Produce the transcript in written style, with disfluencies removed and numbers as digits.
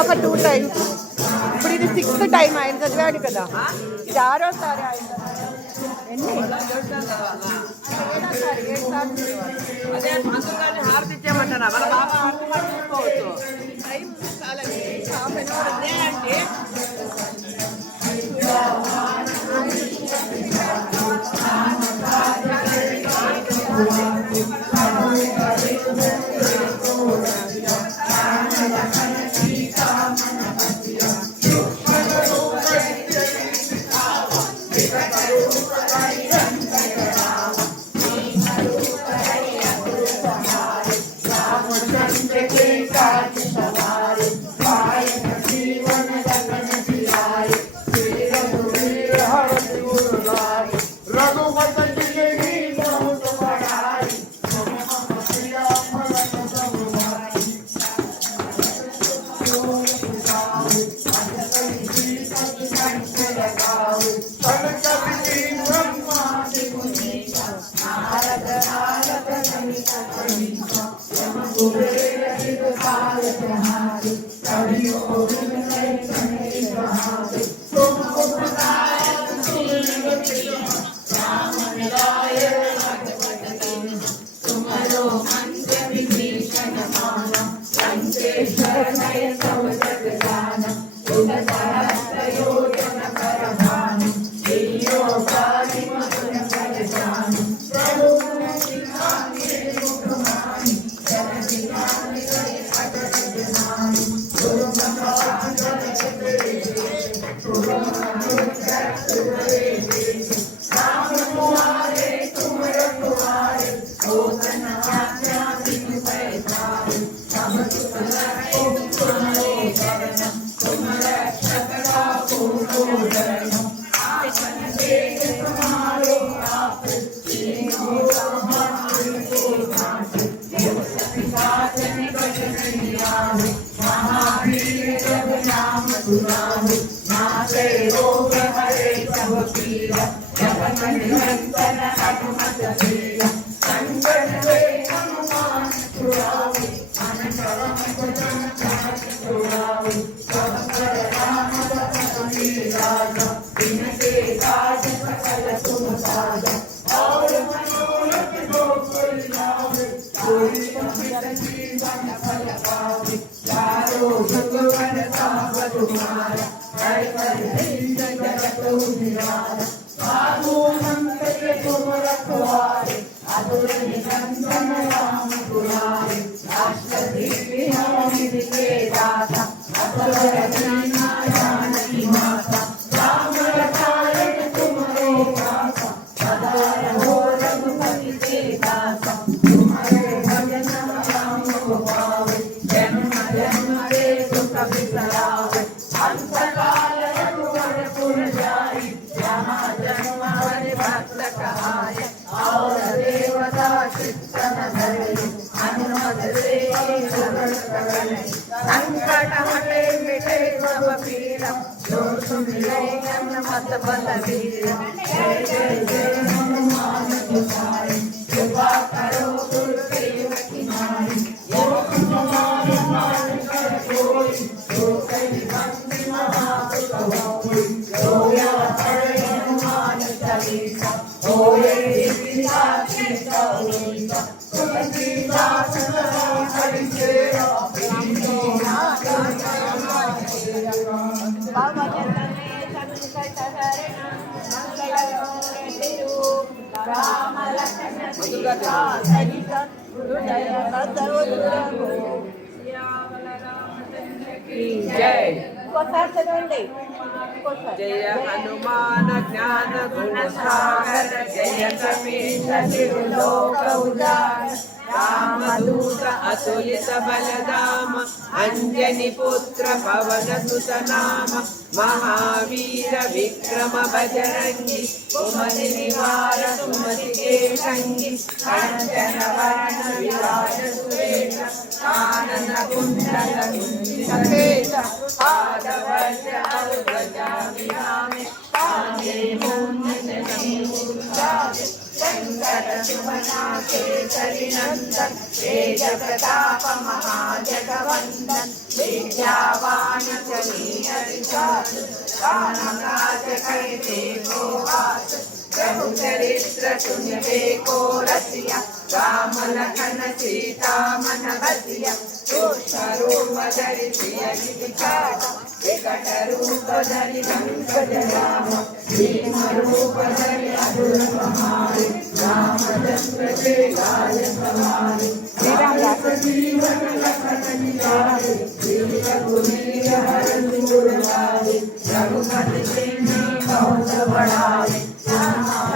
ఒక 2 times. ఇప్పుడు ఇది 6th టైం ఆయన చదివాడు కదా, ఇది 6వ ఆయన. ఎన్ని అదే మంత్రులని హారతి ఇచ్చేయమంటారా? మన బాబా హారతి పట్టుకోవచ్చు. టైం చాలండి, హాఫ్ అన్ అవర్. అదే అంటే జయ హనుమాన జ్ఞాన గుణ సాగర జయ కపీశ తిరులోక ఉదార రామదూత అతులిత బలధామ అంజని పుత్ర పవన సుత నామ మహావీర విక్రమ బజరంగి కుమతి నివార సుమతి కేశంగి కంచన వర్ణ విరాజ సురేష ఆనంద కుండల సఫేద పాదవజ్ర అరుగజ విరామే కాంగే మూర్ధని మురాజ वेंकट सुमना केसरी नंदन तेज प्रताप महाजगवंदन विद्यावान काज करते को वास प्रभु चरित्र सुनबे को रसिया राम लखन सीता मन बसिया सूक्ष्म रूप धरि सियहि दिखावा विकट रूप धरि संकट रामा भीम रूप धरि असुर संहारे रामचंद्र के काज सवारे जीवन लखन निहारे श्री रघुवीर हरषि उर लाए रघुपति किन्हीं बहुत बढ़ाए नारद